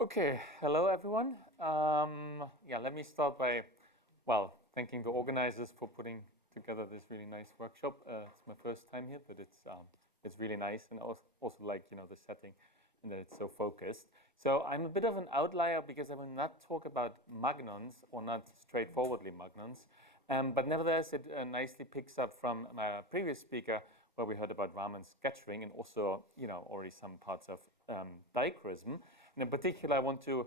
Okay, hello everyone. Let me start by, thanking the organizers for putting together this really nice workshop. It's my first time here, but it's really nice, and I also like the setting and that it's so focused. So I'm a bit of an outlier because I will not talk about magnons, or not straightforwardly magnons, but nevertheless it nicely picks up from my previous speaker, where we heard about Raman's scattering and also already some parts of dichroism. And in particular, I want to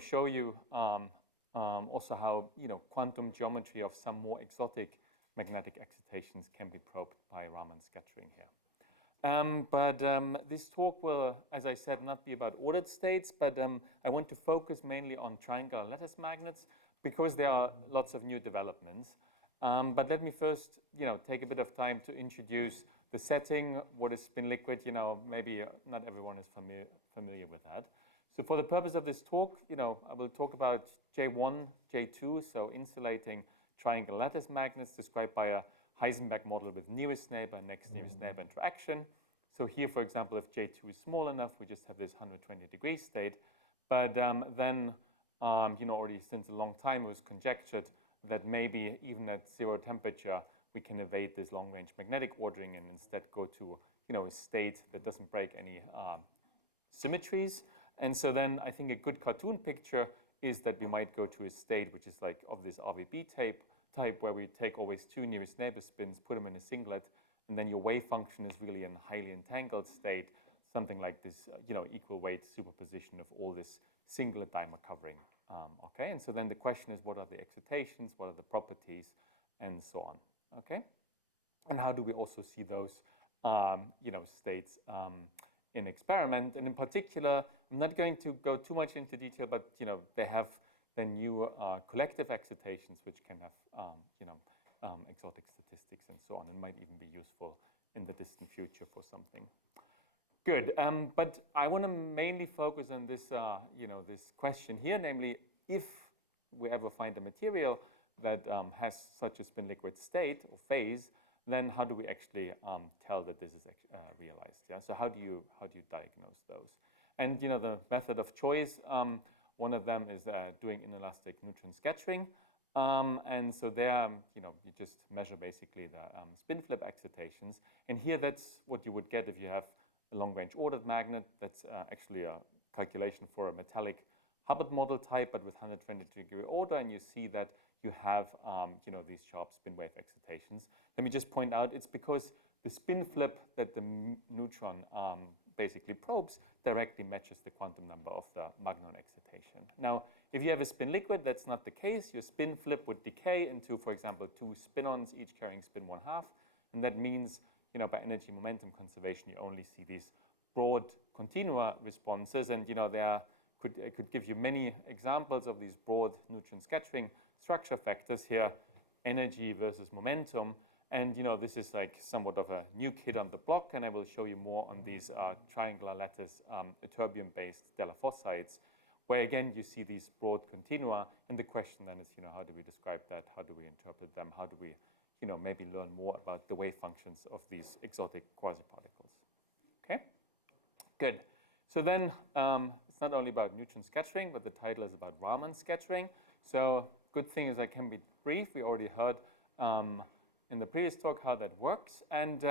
show you also how quantum geometry of some more exotic magnetic excitations can be probed by Raman scattering here. This talk will, as I said, not be about ordered states, but I want to focus mainly on triangular lattice magnets because there are lots of new developments. But let me first take a bit of time to introduce the setting, what is spin liquid. Maybe not everyone is familiar with that. So for the purpose of this talk, I will talk about J1, J2, so insulating triangular lattice magnets described by a Heisenberg model with nearest neighbor and next nearest neighbor interaction. So here, for example, if J2 is small enough, we just have this 120-degree state. But then, already since a long time, it was conjectured that maybe even at zero temperature, we can evade this long-range magnetic ordering and instead go to a state that doesn't break any symmetries. And so then I think a good cartoon picture is that we might go to a state which is like of this RVB type where we take always two nearest neighbor spins, put them in a singlet, and then your wave function is really a highly entangled state, something like this equal weight superposition of all this singlet dimer covering. Okay, and so then the question is, what are the excitations, what are the properties, and so on. Okay, and how do we also see those states in experiment? And in particular, I'm not going to go too much into detail, but they have the new collective excitations, which can have exotic statistics and so on, and might even be useful in the distant future for something. Good, but I want to mainly focus on this this question here, namely, if we ever find a material that has such a spin liquid state or phase, then how do we actually tell that this is realized? Yeah? So how do you diagnose those? And the method of choice, one of them is doing inelastic neutron scattering. And so there, you just measure basically the spin flip excitations. And here, that's what you would get if you have a long-range ordered magnet. That's actually a calculation for a metallic Hubbard model type, but with 120-degree order, and you see that you have these sharp spin wave excitations. Let me just point out, it's because the spin flip that the neutron basically probes directly matches the quantum number of the magnon excitation. Now, if you have a spin liquid, that's not the case. Your spin flip would decay into, for example, two spin-ons, each carrying spin 1/2, and that means, by energy momentum conservation, you only see these broad continua responses, and I could give you many examples of these broad neutron scattering structure factors here, energy versus momentum. And this is like somewhat of a new kid on the block, and I will show you more on these triangular lattice ytterbium-based stellar fossites, where again you see these broad continua, and the question then is, how do we describe that? How do we interpret them? How do we, maybe learn more about the wave functions of these exotic quasiparticles? Okay, good. So then it's not only about neutron scattering, but the title is about Raman scattering. So good thing is I can be brief. We already heard in the previous talk how that works, and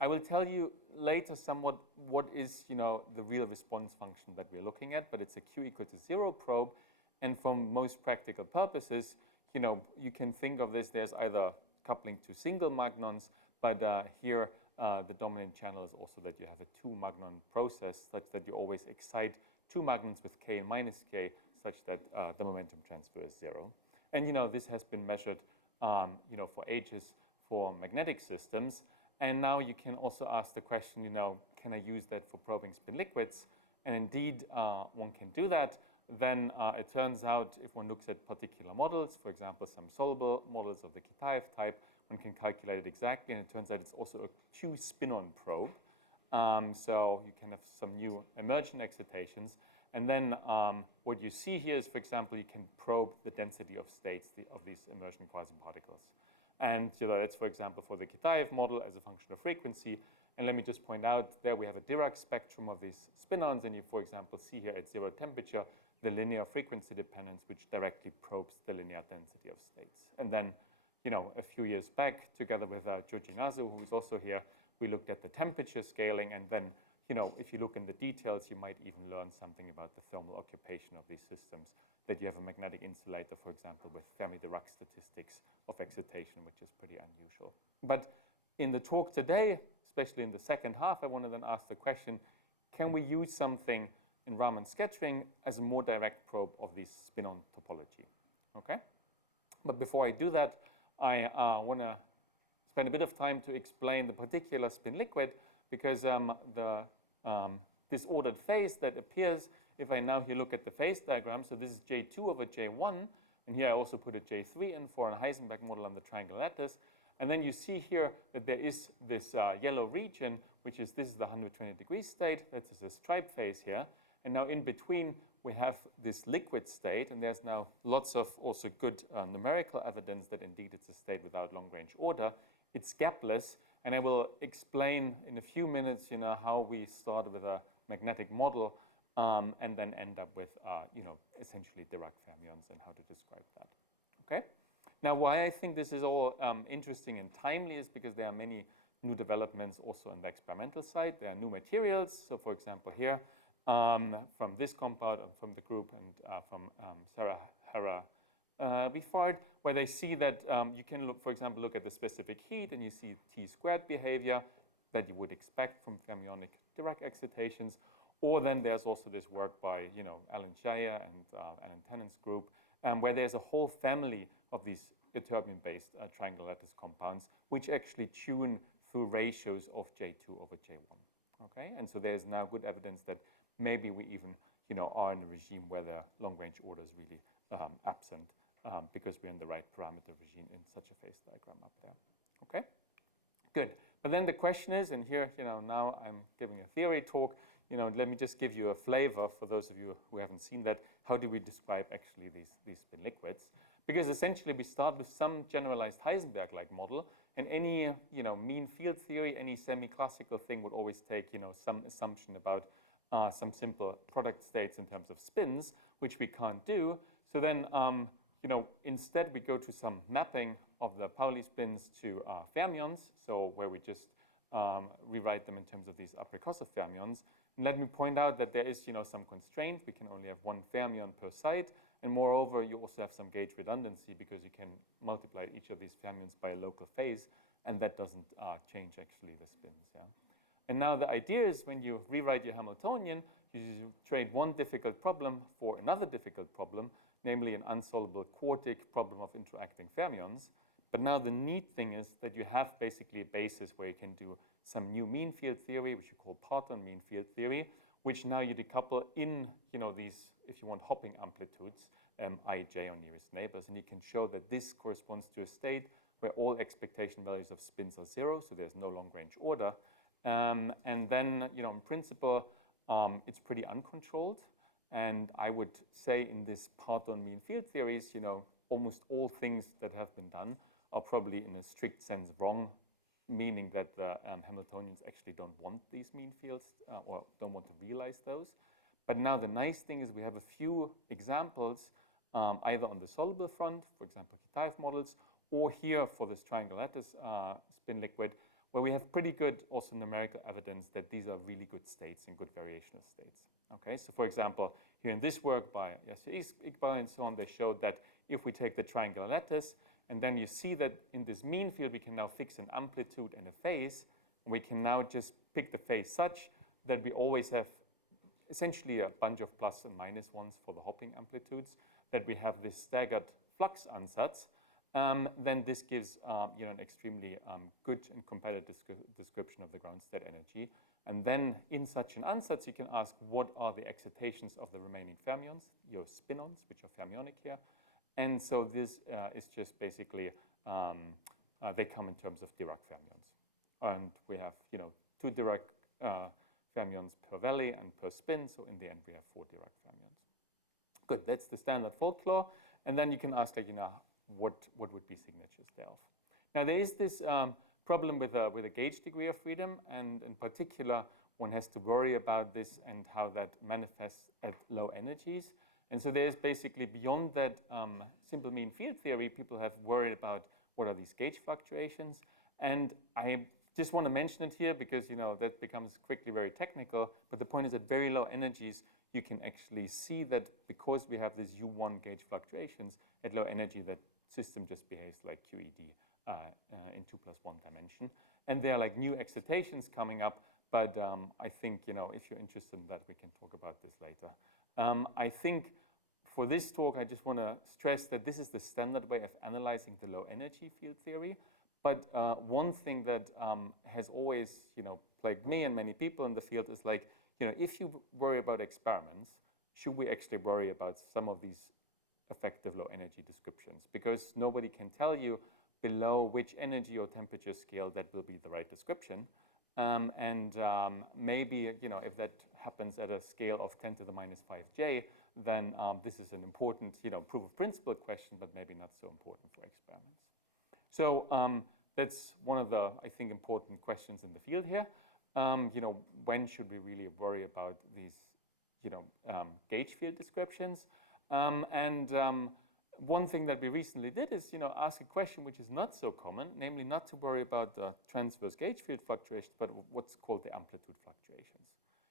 I will tell you later somewhat what is the real response function that we're looking at, but it's a Q equal to 0 probe, and for most practical purposes, you can think of this, there's either coupling to single magnons, but here the dominant channel is also that you have a 2-magnon process, such that you always excite 2 magnons with K and minus K, such that the momentum transfer is 0. And this has been measured for ages for magnetic systems. And now you can also ask the question, can I use that for probing spin liquids? And indeed, one can do that. Then it turns out, if one looks at particular models, for example, some soluble models of the Kitaev type, one can calculate it exactly, and it turns out it's also a Q spin-on probe. So you can have some new emergent excitations. And then what you see here is, for example, you can probe the density of states of these emergent quasiparticles. And that's, for example, for the Kitaev model as a function of frequency. And let me just point out, there we have a Dirac spectrum of these spin-ons, and you, for example, see here at 0 temperature, the linear frequency dependence, which directly probes the linear density of states. And then, a few years back, together with Georginazu, who is also here, we looked at the temperature scaling, and then, if you look in the details, you might even learn something about the thermal occupation of these systems, that you have a magnetic insulator, for example, with Fermi-Dirac statistics of excitation, which is pretty unusual. But in the talk today, especially in the second half, I want to then ask the question, can we use something in Raman scattering as a more direct probe of this spin-on topology? Okay? But before I do that, I want to spend a bit of time to explain the particular spin liquid, because the disordered phase that appears, if I now here look at the phase diagram, so this is J2 over J1, and here I also put a J3 in for a Heisenberg model on the triangular lattice. And then you see here that there is this yellow region, which is, this is the 120-degree state, that's a stripe phase here. And now in between, we have this liquid state, and there's now lots of also good numerical evidence that indeed it's a state without long-range order. It's gapless, and I will explain in a few minutes, how we start with a magnetic model and then end up with, essentially Dirac fermions and how to describe that. Okay? Now, why I think this is all interesting and timely is because there are many new developments also on the experimental side. There are new materials. So, for example, here from this compound, from the group, and from Sarah Hara Bifard, where they see that you can look, for example, look at the specific heat, and you see T-squared behavior that you would expect from fermionic Dirac excitations. Or then there's also this work by Alan Shire and Alan Tennant's group, where there's a whole family of these ytterbium-based triangular lattice compounds, which actually tune through ratios of J2 over J1. Okay, and so there's now good evidence that maybe we even are in a regime where the long-range order is really absent because we're in the right parameter regime in such a phase diagram up there. Okay, good. But then the question is, and here now I'm giving a theory talk. Let me just give you a flavor for those of you who haven't seen that. How do we describe actually these spin liquids? Because essentially we start with some generalized Heisenberg-like model, and any mean field theory, any semi-classical thing would always take some assumption about some simple product states in terms of spins, which we can't do. So then instead we go to some mapping of the Pauli spins to fermions, so where we just rewrite them in terms of these aprecossive fermions. And let me point out that there is some constraint. We can only have one fermion per site. And moreover, you also have some gauge redundancy because you can multiply each of these fermions by a local phase, and that doesn't change actually the spins. Yeah? And now the idea is when you rewrite your Hamiltonian, you trade one difficult problem for another difficult problem, namely an unsolvable quartic problem of interacting fermions. But now the neat thing is that you have basically a basis where you can do some new mean field theory, which you call Parton mean field theory, which now you decouple in these, if you want, hopping amplitudes, ij on nearest neighbors, and you can show that this corresponds to a state where all expectation values of spins are zero, so there's no long-range order. And then, in principle, it's pretty uncontrolled. And I would say in this Parton mean field theories, almost all things that have been done are probably in a strict sense wrong, meaning that the Hamiltonians actually don't want these mean fields or don't want to realize those. But now the nice thing is we have a few examples either on the soluble front, for example, Kitaev models, or here for this triangular lattice spin liquid, where we have pretty good also numerical evidence that these are really good states and good variational states. Okay, so for example, here in this work by Yasser Iqbal and so on, they showed that if we take the triangular lattice, and then you see that in this mean field, we can now fix an amplitude and a phase, and we can now just pick the phase such that we always have essentially a bunch of plus and minus ones for the hopping amplitudes, that we have this staggered flux ansatz. Then this gives an extremely good and competitive description of the ground state energy. And then in such an ansatz, you can ask what are the excitations of the remaining fermions, your spin-ons, which are fermionic here. And so this is just basically, they come in terms of Dirac fermions. And we have, 2 Dirac fermions per valley and per spin. So in the end, we have 4 Dirac fermions. Good, that's the standard folklore. And then you can ask, what would be signatures thereof? Now, there is this problem with a gauge degree of freedom, and in particular, one has to worry about this and how that manifests at low energies. And so there's basically, beyond that simple mean field theory, people have worried about what are these gauge fluctuations. And I just want to mention it here because, that becomes quickly very technical. But the point is, at very low energies, you can actually see that because we have these U1 gauge fluctuations, at low energy, that system just behaves like QED in 2+1 dimension. And there are like new excitations coming up. But I think, if you're interested in that, we can talk about this later. I think for this talk, I just want to stress that this is the standard way of analyzing the low energy field theory. But one thing that has always, plagued me and many people in the field is like, if you worry about experiments, should we actually worry about some of these effective low energy descriptions? Because nobody can tell you below which energy or temperature scale that will be the right description. Maybe, if that happens at a scale of 10 to the minus 5J, then this is an important, proof of principle question, but maybe not so important for experiments. So that's one of the, I think, important questions in the field here. When should we really worry about these, gauge field descriptions? One thing that we recently did is, ask a question which is not so common, namely not to worry about the transverse gauge field fluctuations, but what's called the amplitude fluctuations.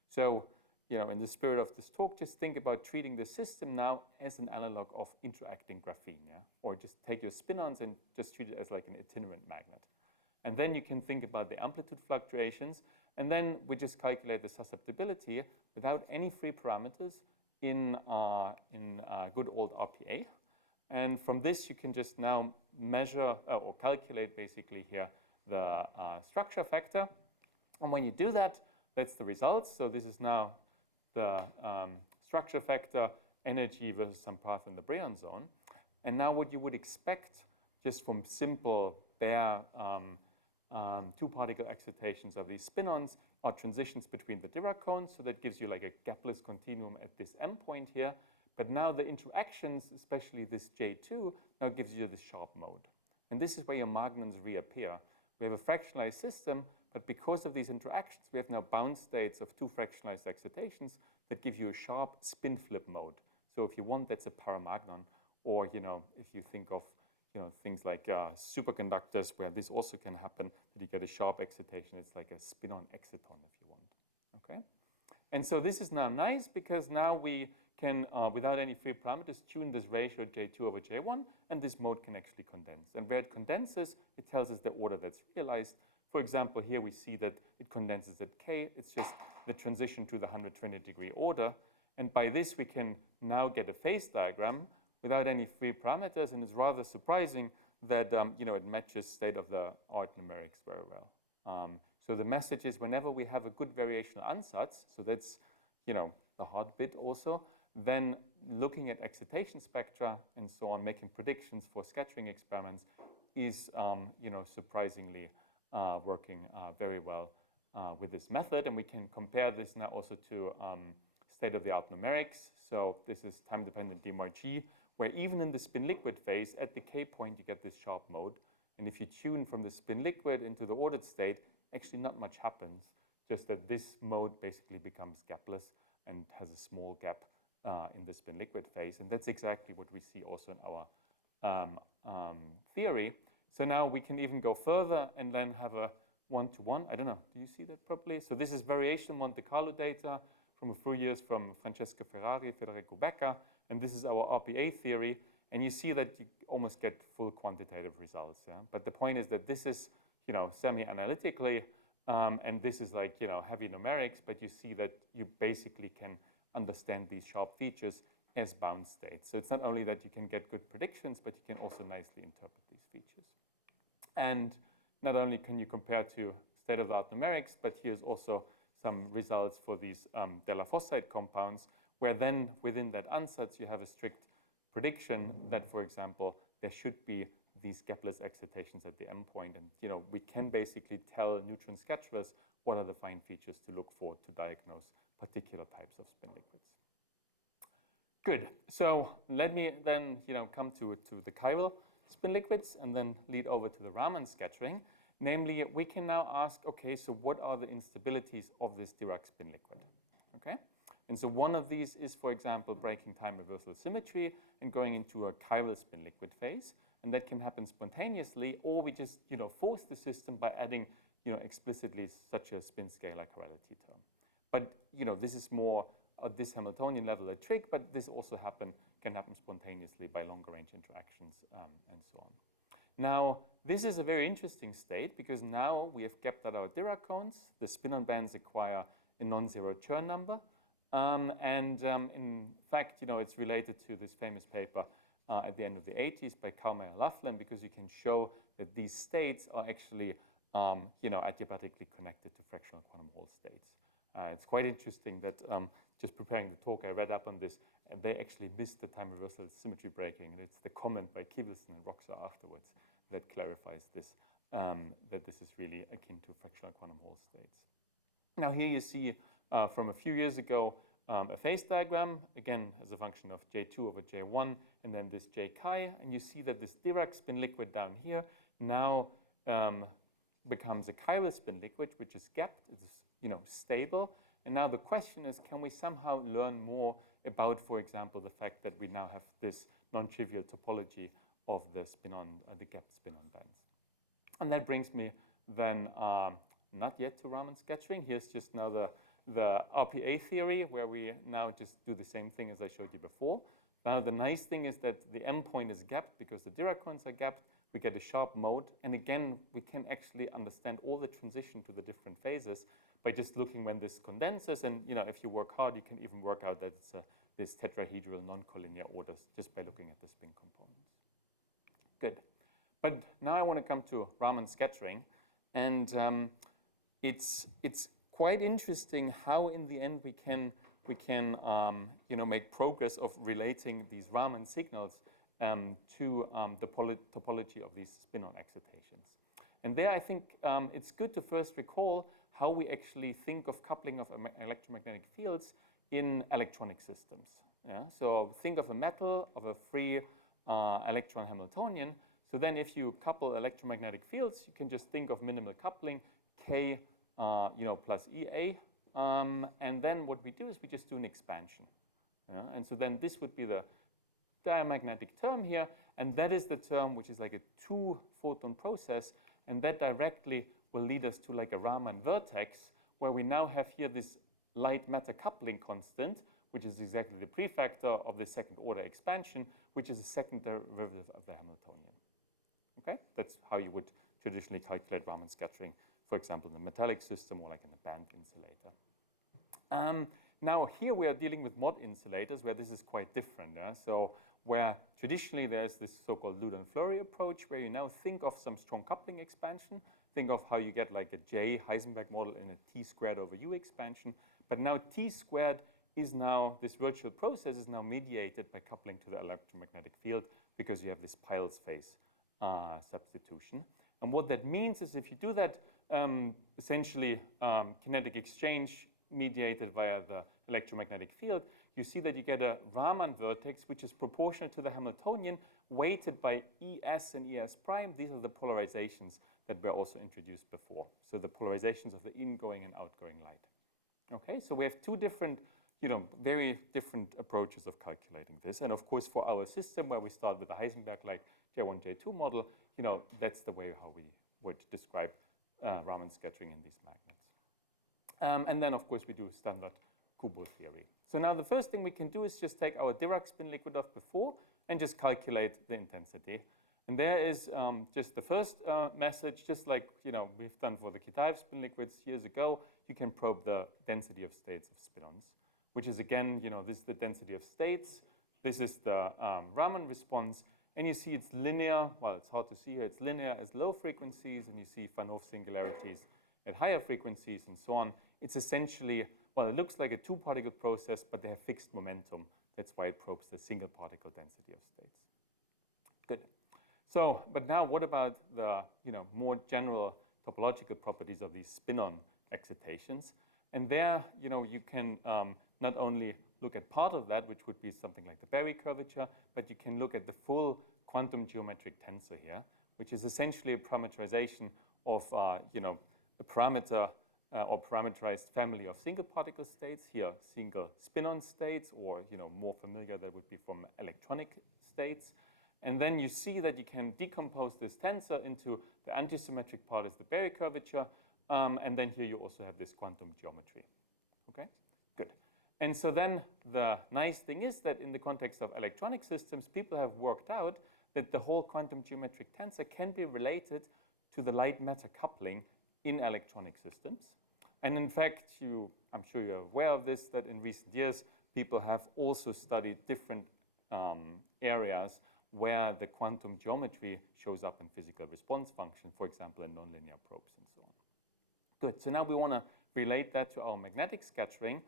So, in the spirit of this talk, just think about treating the system now as an analog of interacting graphene, yeah? Or just take your spin-ons and just treat it as like an itinerant magnet. And then you can think about the amplitude fluctuations, and then we just calculate the susceptibility without any free parameters in good old RPA. And from this, you can just now measure or calculate basically here the structure factor. And when you do that, that's the results. So this is now the structure factor, energy versus some path in the Bryon zone. And now what you would expect just from simple bare two-particle excitations of these spin-ons are transitions between the Dirac cones. So that gives you like a gapless continuum at this endpoint here. But now the interactions, especially this J2, now gives you this sharp mode. And this is where your magnons reappear. We have a fractionalized system, but because of these interactions, we have now bound states of two fractionalized excitations that give you a sharp spin flip mode. So if you want, that's a paramagnon. Or, if you think of, things like superconductors where this also can happen, that you get a sharp excitation. It's like a spin-on exciton if you want, okay? And so this is now nice because now we can, without any free parameters, tune this ratio J2 over J1, and this mode can actually condense. And where it condenses, it tells us the order that's realized. For example, here we see that it condenses at K. It's just the transition to the 120-degree order. And by this, we can now get a phase diagram without any free parameters, and it's rather surprising that it matches state-of-the-art numerics very well. So the message is whenever we have a good variational ansatz, so that's the hard bit also, then looking at excitation spectra and so on, making predictions for scattering experiments is surprisingly working very well with this method. And we can compare this now also to state-of-the-art numerics. So this is time-dependent DMRG, where even in the spin-liquid phase, at the K point, you get this sharp mode. And if you tune from the spin-liquid into the ordered state, actually not much happens, just that this mode basically becomes gapless and has a small gap in the spin-liquid phase. And that's exactly what we see also in our theory. So now we can even go further and then have a one-to-one. I don't know, do you see that properly? So this is variation Monte Carlo data from a few years from Francesco Ferrari, Federico Becca, and this is our RPA theory. And you see that you almost get full quantitative results. Yeah? But the point is that this is, semi-analytically, and this is like, heavy numerics, but you see that you basically can understand these sharp features as bound states. So it's not only that you can get good predictions, but you can also nicely interpret these features. And not only can you compare to state-of-the-art numerics, but here's also some results for these de la Fossite compounds, where then within that ansatz, you have a strict prediction that, for example, there should be these gapless excitations at the endpoint. And we can basically tell neutron schedulers what are the fine features to look for to diagnose particular types of spin liquids. Good. So let me then come to the chiral spin liquids and then lead over to the Raman scattering. Namely, we can now ask, okay, so what are the instabilities of this Dirac spin liquid? Okay, and so one of these is, for example, breaking time reversal symmetry and going into a chiral spin liquid phase, and that can happen spontaneously, or we just force the system by adding explicitly such a spin scalar chirality term. But this is more at this Hamiltonian level a trick, but this also can happen spontaneously by longer range interactions and so on. Now, this is a very interesting state because now we have kept out our Dirac cones. The spin-on bands acquire a non-zero Chern number. In fact, it's related to this famous paper at the end of the 80s by Kalmeyer-Laughlin, because you can show that these states are actually adiabatically connected to fractional quantum Hall states. It's quite interesting that just preparing the talk, I read up on this, and they actually missed the time reversal symmetry breaking. And it's the comment by Kivelson and Roxer afterwards that clarifies this, that this is really akin to fractional quantum Hall states. Now here you see from a few years ago a phase diagram, again as a function of J2 over J1, and then this J chi, and you see that this Dirac spin liquid down here now becomes a chiral spin liquid, which is gapped, it's stable. And now the question is, can we somehow learn more about, for example, the fact that we now have this non-trivial topology of the the gapped spin-on bands? And that brings me then not yet to Raman scattering. Here's just now the RPA theory, where we now just do the same thing as I showed you before. Now the nice thing is that the M point is gapped because the Dirac cones are gapped. We get a sharp mode, and again, we can actually understand all the transition to the different phases by just looking when this condenses. And if you work hard, you can even work out that it's this tetrahedral non-collinear orders just by looking at the spin components. Good. But now I want to come to Raman scattering, and it's quite interesting how in the end we can make progress of relating these Raman signals to the topology of these spin-on excitations. And there I think it's good to first recall how we actually think of coupling of electromagnetic fields in electronic systems. Yeah? So think of a metal, of a free electron Hamiltonian. So then if you couple electromagnetic fields, you can just think of minimal coupling, K plus EA. And then what we do is we just do an expansion. Yeah? And so then this would be the diamagnetic term here, and that is the term which is like a 2-photon process, and that directly will lead us to like a Raman vertex, where we now have here this light matter coupling constant, which is exactly the prefactor of the second order expansion, which is a second derivative of the Hamiltonian. Okay, that's how you would traditionally calculate Raman scattering, for example, in a metallic system or like in a band insulator. Now here we are dealing with mod insulators, where this is quite different. Yeah? So where traditionally there's this so-called Loudon-Fleury approach, where you now think of some strong coupling expansion, think of how you get like a J Heisenberg model in a T squared over U expansion, but now T squared is now, this virtual process is now mediated by coupling to the electromagnetic field, because you have this Piles phase substitution. And what that means is if you do that, essentially kinetic exchange mediated via the electromagnetic field, you see that you get a Raman vertex which is proportional to the Hamiltonian, weighted by ES and ES prime. These are the polarizations that were also introduced before. So the polarizations of the ingoing and outgoing light. Okay, so we have two different, very different approaches of calculating this. And of course, for our system, where we start with a Heisenberg-like J1, J2 model, that's the way how we would describe Raman scattering in these magnets. And then, of course, we do standard Kubo theory. So now the first thing we can do is just take our Dirac spin liquid of before and just calculate the intensity. And there is just the first message, just like we've done for the Kitaev spin liquids years ago. You can probe the density of states of spin-ons, which is again, this is the density of states. This is the Raman response, and you see it's linear. Well, it's hard to see here. It's linear as low frequencies, and you see Van 't Hoff singularities at higher frequencies, and so on. It's essentially, well, it looks like a two-particle process, but they have fixed momentum. That's why it probes the single particle density of states. Good. So, but now what about the more general topological properties of these spin-on excitations? And there, you can not only look at part of that, which would be something like the Berry curvature, but you can look at the full quantum geometric tensor here, which is essentially a parameterization of a parameter or parameterized family of single particle states, here single spin-on states, or more familiar that would be from electronic states. And then you see that you can decompose this tensor into the antisymmetric part is the Berry curvature, and then here you also have this quantum geometry. Okay, good. And so then the nice thing is that in the context of electronic systems, people have worked out that the whole quantum geometric tensor can be related to the light-matter coupling in electronic systems. And in fact, I'm sure you're aware of this, that in recent years, people have also studied different areas where the quantum geometry shows up in physical response function, for example, in nonlinear probes and so on. Good, so now we want to relate that to our magnetic scattering.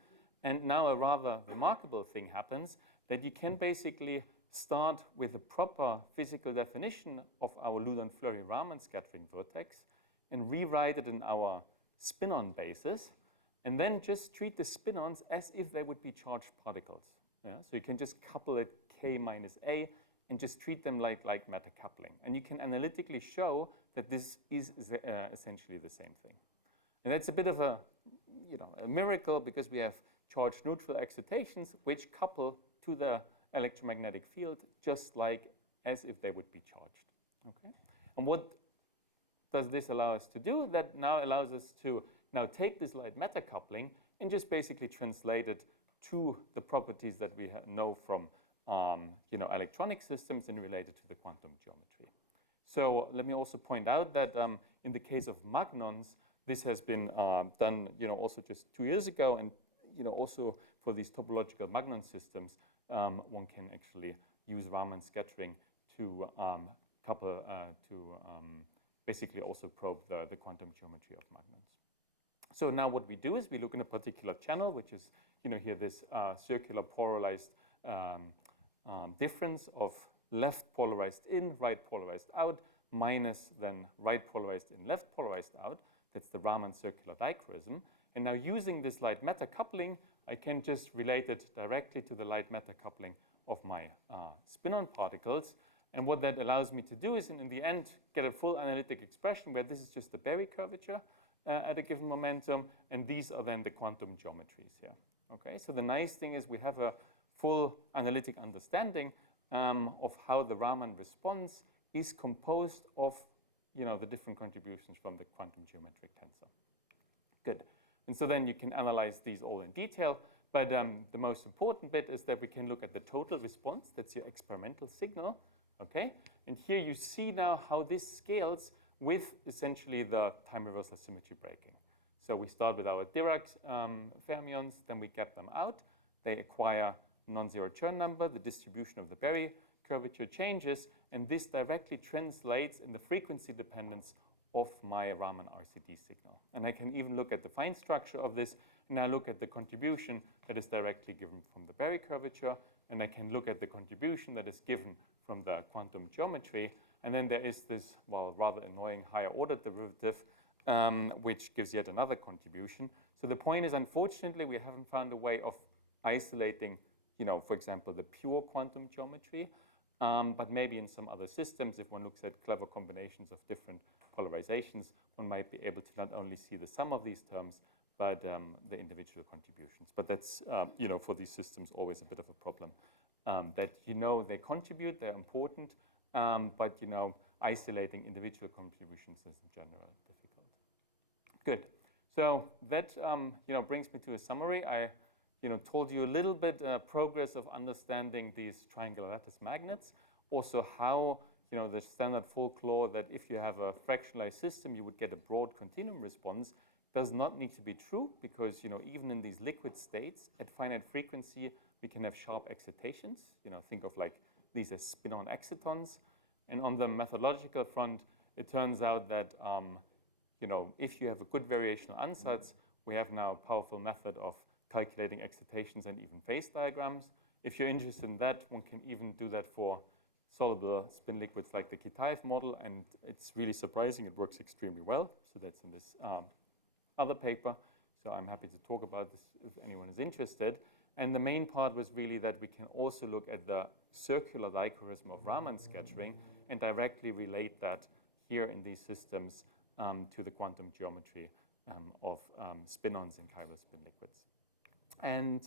And now a rather remarkable thing happens, that you can basically start with a proper physical definition of our Ludan-Fleury-Raman scattering vertex and rewrite it in our spin-on basis, and then just treat the spin-ons as if they would be charged particles. Yeah? So you can just couple it K minus A and just treat them like matter coupling. And you can analytically show that this is essentially the same thing. And that's a bit of a miracle, because we have charged neutral excitations which couple to the electromagnetic field just like as if they would be charged. Okay? And what does this allow us to do? That now allows us to now take this light matter coupling and just basically translate it to the properties that we know from electronic systems and relate it to the quantum geometry. So let me also point out that in the case of magnons, this has been done also just 2 years ago, and also for these topological magnon systems, one can actually use Raman scattering to couple basically also probe the quantum geometry of magnons. So now what we do is we look in a particular channel, which is here this circular polarized difference of left polarized in, right polarized out, minus then right polarized in, left polarized out. That's the Raman circular dichroism. And now using this light matter coupling, I can just relate it directly to the light matter coupling of my spin-on particles. And what that allows me to do is, in the end, get a full analytic expression where this is just the Berry curvature at a given momentum, and these are then the quantum geometries here. Okay, so the nice thing is we have a full analytic understanding of how the Raman response is composed of the different contributions from the quantum geometric tensor. Good. And so then you can analyze these all in detail, but the most important bit is that we can look at the total response. That's your experimental signal. Okay, and here you see now how this scales with essentially the time reversal symmetry breaking. So we start with our Dirac fermions, then we get them out. They acquire non-zero Chern number, the distribution of the Berry curvature changes, and this directly translates in the frequency dependence of my Raman RCD signal. And I can even look at the fine structure of this, and I look at the contribution that is directly given from the Berry curvature, and I can look at the contribution that is given from the quantum geometry. And then there is this, rather annoying higher order derivative, which gives yet another contribution. So the point is, unfortunately, we haven't found a way of isolating, for example, the pure quantum geometry, but maybe in some other systems, if one looks at clever combinations of different polarizations, one might be able to not only see the sum of these terms, but the individual contributions. But that's, for these systems, always a bit of a problem. That they contribute, they're important, but isolating individual contributions is in general difficult. Good. So that brings me to a summary. I told you a little bit progress of understanding these triangular lattice magnets. Also how the standard folklore that if you have a fractionalized system, you would get a broad continuum response does not need to be true, because even in these liquid states at finite frequency, we can have sharp excitations. Think of like these as spin-on excitons. And on the methodological front, it turns out that if you have a good variational ansatz, we have now a powerful method of calculating excitations and even phase diagrams. If you're interested in that, one can even do that for soluble spin liquids like the Kitaev model, and it's really surprising. It works extremely well. So that's in this other paper. So I'm happy to talk about this if anyone is interested. And the main part was really that we can also look at the circular dichroism of Raman scattering and directly relate that here in these systems to the quantum geometry of spin-ons in chiral spin liquids. And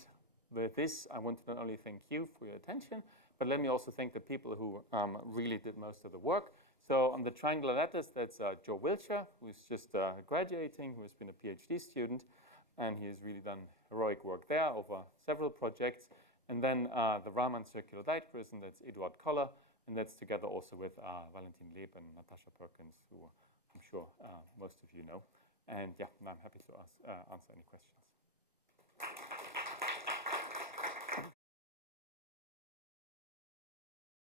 with this, I want to not only thank you for your attention, but let me also thank the people who really did most of the work. So on the triangular lattice, that's Joe Wilshire, who's just graduating, who has been a PhD student, and he has really done heroic work there over several projects. And then the Raman circular dichroism, that's Eduard Koller, and that's together also with Valentin Leb and Natasha Perkins, who I'm sure most of you know. And yeah, I'm happy to answer any questions.